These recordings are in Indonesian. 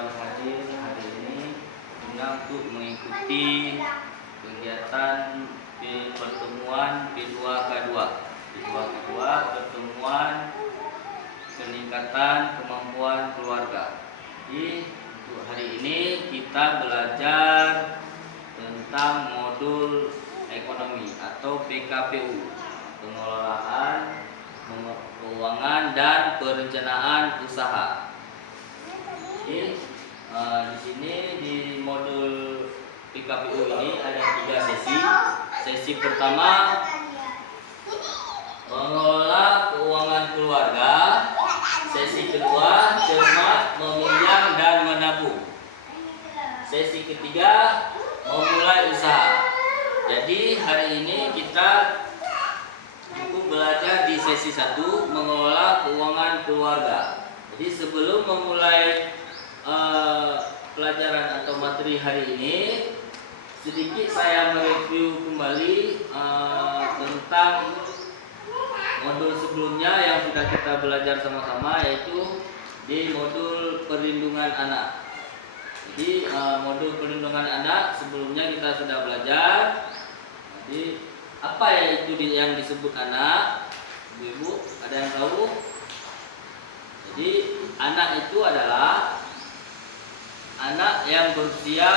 saya hadir hari ini untuk mengikuti kegiatan di pertemuan P2K2 pertemuan peningkatan kemampuan keluarga. Jadi untuk hari ini kita belajar tentang modul ekonomi atau PKPU, pengelolaan keuangan dan perencanaan usaha. Jadi di sini di modul PKPU ini ada 3 sesi. Sesi pertama mengelola keuangan keluarga. Sesi kedua cermat meminjam dan menabung. Sesi ketiga memulai usaha. Jadi hari ini kita cukup belajar di sesi 1 mengelola keuangan keluarga. Jadi sebelum memulai pelajaran atau materi hari ini, sedikit saya mereview kembali tentang modul sebelumnya yang sudah kita belajar sama-sama, yaitu di modul perlindungan anak. Jadi modul perlindungan anak sebelumnya kita sudah belajar. Jadi apa ya itu yang disebut anak? Ibu, ada yang tahu? Jadi anak itu adalah anak yang berusia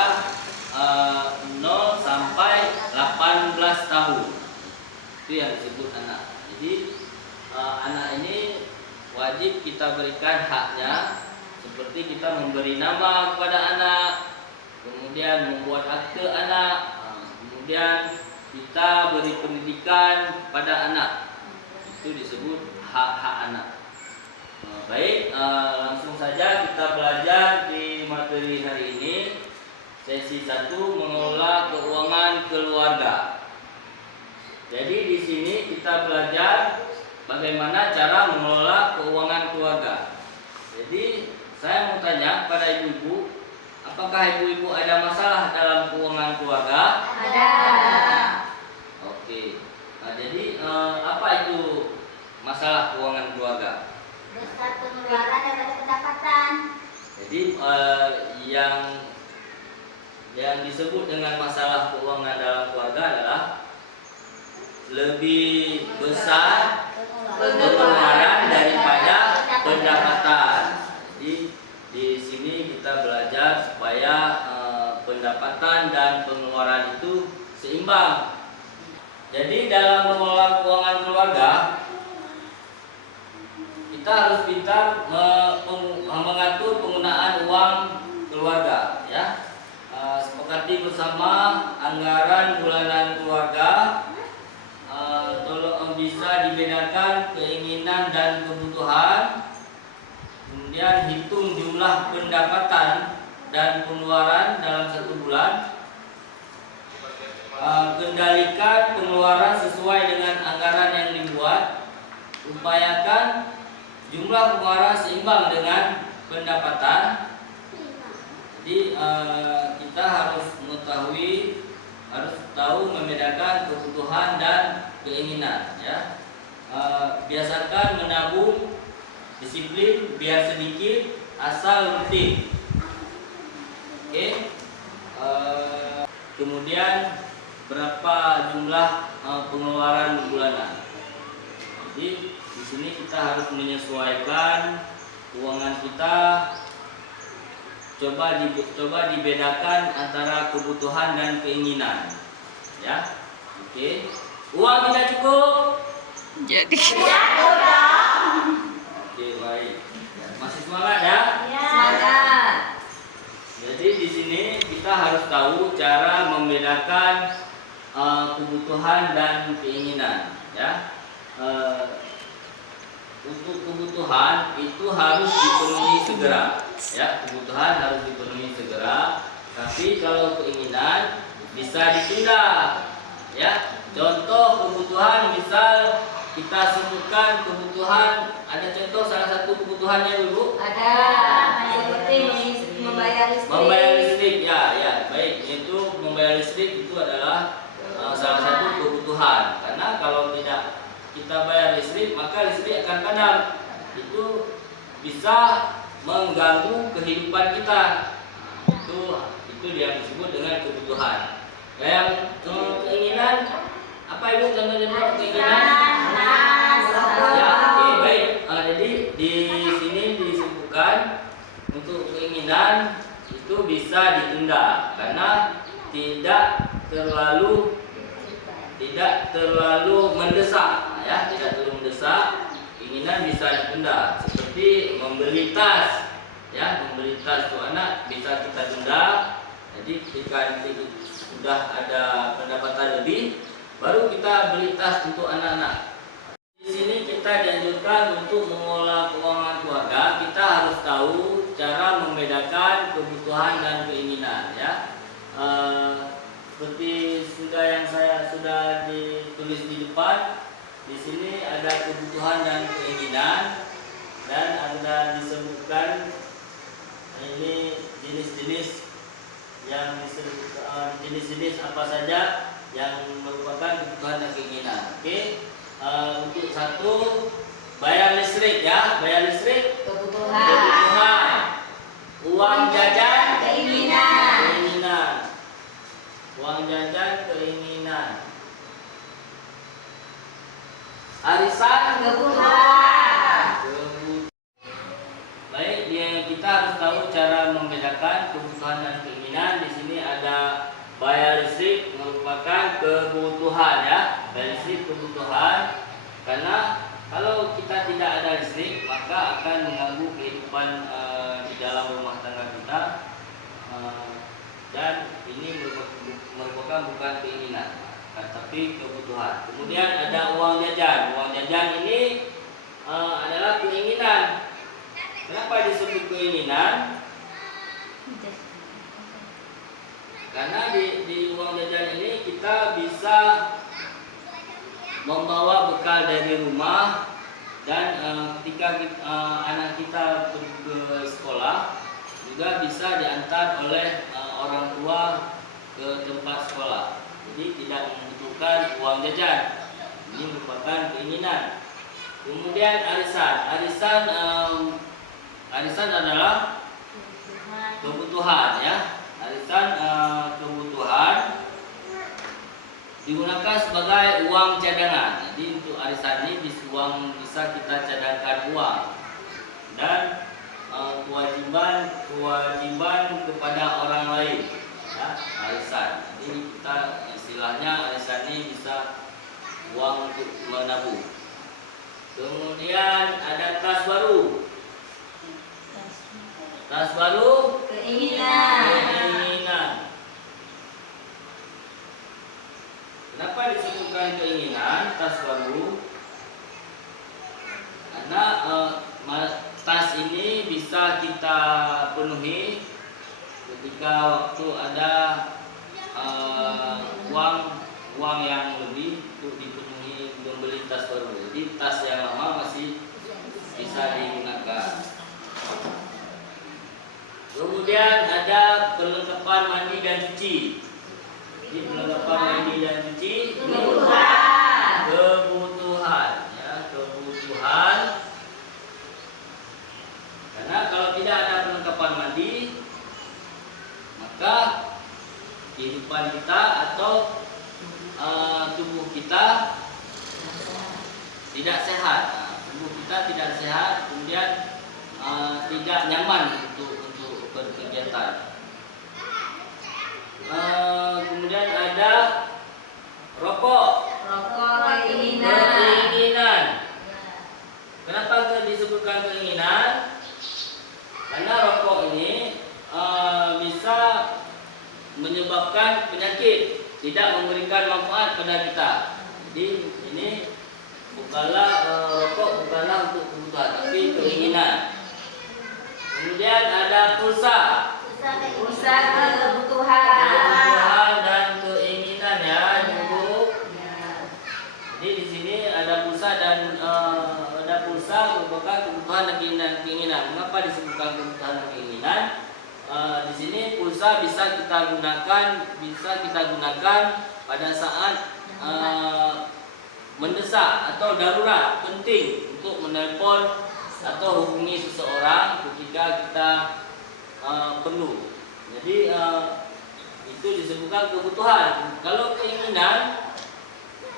0 sampai 18 tahun. Itu yang disebut anak. Jadi anak ini wajib kita berikan haknya, seperti kita memberi nama kepada anak, kemudian membuat akte anak, kemudian kita beri pendidikan pada anak. Itu disebut hak-hak anak. Baik, langsung saja kita belajar di materi hari ini. Sesi 1 mengelola keuangan keluarga. Jadi di sini kita belajar bagaimana cara mengelola keuangan keluarga. Jadi saya mau tanya pada ibu-ibu, apakah ibu-ibu ada masalah dalam keuangan keluarga? Ada. Oke. Nah, jadi apa itu masalah keuangan keluarga? Besar pengeluaran daripada pendapatan. Jadi yang disebut dengan masalah keuangan dalam keluarga adalah lebih besar pengeluaran daripada pendapatan. Jadi di sini kita belajar supaya pendapatan dan pengeluaran itu seimbang. Jadi dalam mengelola keuangan keluarga, kita harus pintar mengatur penggunaan uang keluarga, ya. Sepakati bersama anggaran bulanan keluarga. Tolong bisa dibedakan keinginan dan kebutuhan. Kemudian hitung jumlah pendapatan dan pengeluaran dalam 1 bulan. Kendalikan pengeluaran sesuai dengan anggaran yang dibuat. Upayakan jumlah pengeluaran seimbang dengan pendapatan. Jadi kita harus tahu membedakan kebutuhan dan keinginan, ya. Biasakan menabung, disiplin, biar sedikit asal rutin. Oke. Kemudian berapa jumlah pengeluaran bulanan. Jadi di sini kita harus menyesuaikan keuangan kita. Coba dibedakan antara kebutuhan dan keinginan, ya. Oke. Uang tidak cukup. Jadi Oke, baik. Masih semangat ya? Semangat. Jadi di sini kita harus tahu cara membedakan kebutuhan dan keinginan, ya. Untuk kebutuhan itu harus dipenuhi segera, ya. Kebutuhan harus dipenuhi segera. Tapi kalau keinginan bisa ditunda, ya. Contoh kebutuhan, misal kita sebutkan kebutuhan, ada contoh salah satu kebutuhannya dulu. Ada. Seperti membayar listrik. Membayar listrik, ya, baik. Itu membayar listrik itu adalah salah satu kebutuhan. Karena kalau tidak kita bayar listrik, maka listrik akan padam. Itu bisa mengganggu kehidupan kita. Itu yang disebut dengan kebutuhan. Yang keinginan apa Ibu contohnya keinginan? Ya, oke, baik. Jadi di sini disebutkan untuk keinginan itu bisa ditunda karena tidak terlalu mendesak, ya, tidak terlalu mendesak. Keinginan bisa ditunda, seperti membeli tas, ya, membeli tas untuk anak bisa kita tunda. Jadi ketika sudah ada pendapatan lebih, baru kita beli tas untuk anak-anak. Di sini kita dianjurkan untuk mengelola keuangan keluarga. Kita harus tahu cara membedakan kebutuhan dan keinginan, ya. Seperti yang saya sudah ditulis di depan, di sini ada kebutuhan dan keinginan, dan ada disebutkan ini jenis-jenis yang disebut jenis-jenis apa saja yang merupakan kebutuhan dan keinginan. Oke, untuk satu, bayar listrik, ya, bayar listrik kebutuhan, uang jajan keinginan, uang jajan keinginan, arisan kebutuhan. Baik, kita harus tahu cara membedakan kebutuhan dan keinginan. Di sini ada bayar listrik merupakan kebutuhan, ya, bayar listrik kebutuhan, karena kalau kita tidak ada listrik maka akan mengganggu kehidupan di dalam rumah tangga kita, dan ini merupakan bukan keinginan, tapi kebutuhan. Kemudian ada uang jajan. Uang jajan ini adalah keinginan. Kenapa disebut keinginan? Karena di uang jajan ini kita bisa membawa bekal dari rumah, dan ketika anak kita pergi ke sekolah juga bisa diantar oleh orang tua ke tempat sekolah. Jadi tidak membutuhkan uang jajan. Ini merupakan keinginan. Kemudian arisan adalah kebutuhan, ya. Arisan kebutuhan digunakan sebagai uang cadangan. Jadi untuk arisan ini bisa kita cadangkan uang, dan kewajiban kepada orang lain, ya, arisan. Jadi kita istilahnya arisan ini bisa uang untuk menabung. Kemudian ada tas baru. Tas baru keinginan. Kenapa disebutkan keinginan tas baru? Karena tas ini bisa kita penuhi ketika waktu ada uang yang lebih untuk dipenuhi membeli tas baru. Jadi tas yang lama masih bisa digunakan. Kemudian ada perlengkapan mandi dan cuci. Jadi perlengkapan mandi dan cuci kebutuhan, ya, kebutuhan. Karena kalau tidak ada perlengkapan mandi, maka kehidupan kita atau tubuh kita tidak sehat. Tubuh kita tidak sehat, kemudian tidak nyaman untuk berkegiatan. Kemudian ada rokok keinginan. Kenapa disebutkan keinginan? Karena rokok ini bisa menyebabkan penyakit, tidak memberikan manfaat pada kita. Jadi ini rokok bukanlah untuk kebutuhan, tapi keinginan. Kemudian ada pulsa kebutuhan dan keinginan, ya, Ibu. Jadi di sini ada pulsa dan merupakan kebutuhan dan keinginan. Mengapa disebutkan kebutuhan dan keinginan? Di sini pulsa bisa kita gunakan pada saat mendesak atau darurat penting untuk menelpon atau hubungi seseorang ketika kita perlu. Jadi itu disebutkan kebutuhan. Kalau keinginan,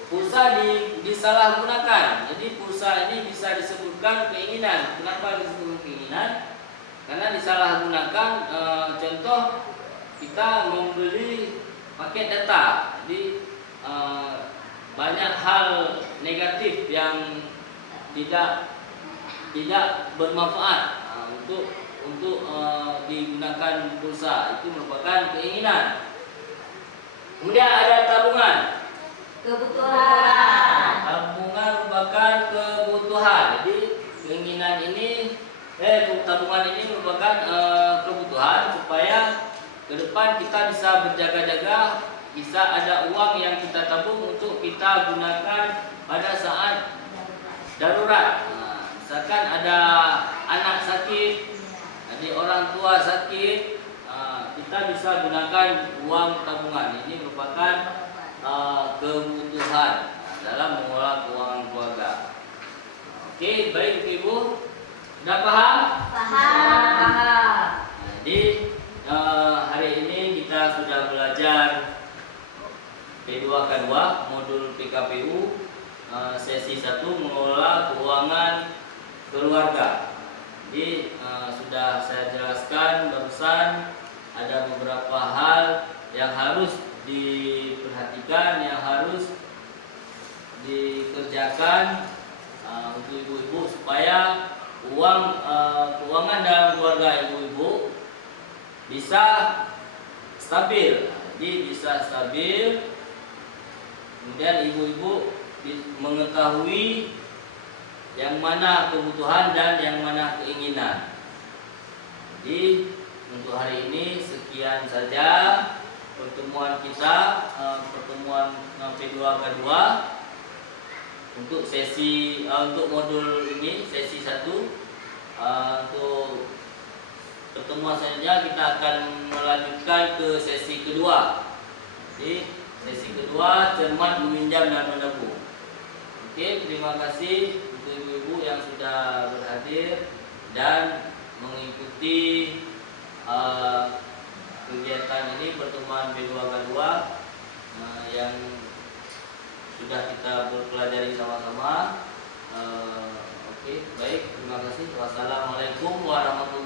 pulsa disalahgunakan. Jadi pulsa ini bisa disebutkan keinginan. Kenapa disebut keinginan? Karena disalahgunakan. Contoh, kita membeli paket data. Jadi banyak hal negatif yang tidak bermanfaat untuk digunakan pulsa. Itu merupakan keinginan. Kemudian ada tabungan. Kebutuhan. Tabungan merupakan kebutuhan. Jadi keinginan ini, tabungan ini merupakan kebutuhan supaya ke depan kita bisa berjaga-jaga, bisa ada uang yang kita tabung untuk kita gunakan pada saat darurat. Misalkan ada anak sakit, ada orang tua sakit, kita bisa gunakan uang tabungan. Ini merupakan kebutuhan dalam mengelola keuangan keluarga. Oke, baik Ibu, sudah paham? Paham. Jadi hari ini kita sudah belajar P2K2 modul PKPU sesi 1 mengelola keuangan keluarga. Jadi sudah saya jelaskan barusan, ada beberapa hal yang harus diperhatikan, yang harus dikerjakan untuk ibu-ibu supaya keuangan dalam keluarga ibu-ibu bisa stabil. Jadi bisa stabil. Kemudian ibu-ibu mengetahui yang mana kebutuhan dan yang mana keinginan. Jadi untuk hari ini sekian saja pertemuan kita, pertemuan P2K2 untuk untuk modul ini sesi 1. Untuk pertemuan selanjutnya kita akan melanjutkan ke sesi kedua. Jadi sesi kedua, cermat, meminjam dan menabung. Oke, terima kasih untuk ibu-ibu yang sudah berhadir dan mengikuti kegiatan ini, pertemuan P2K2 yang sudah kita pelajari sama-sama. Oke, baik, terima kasih. Wassalamualaikum warahmatullahi wabarakatuh.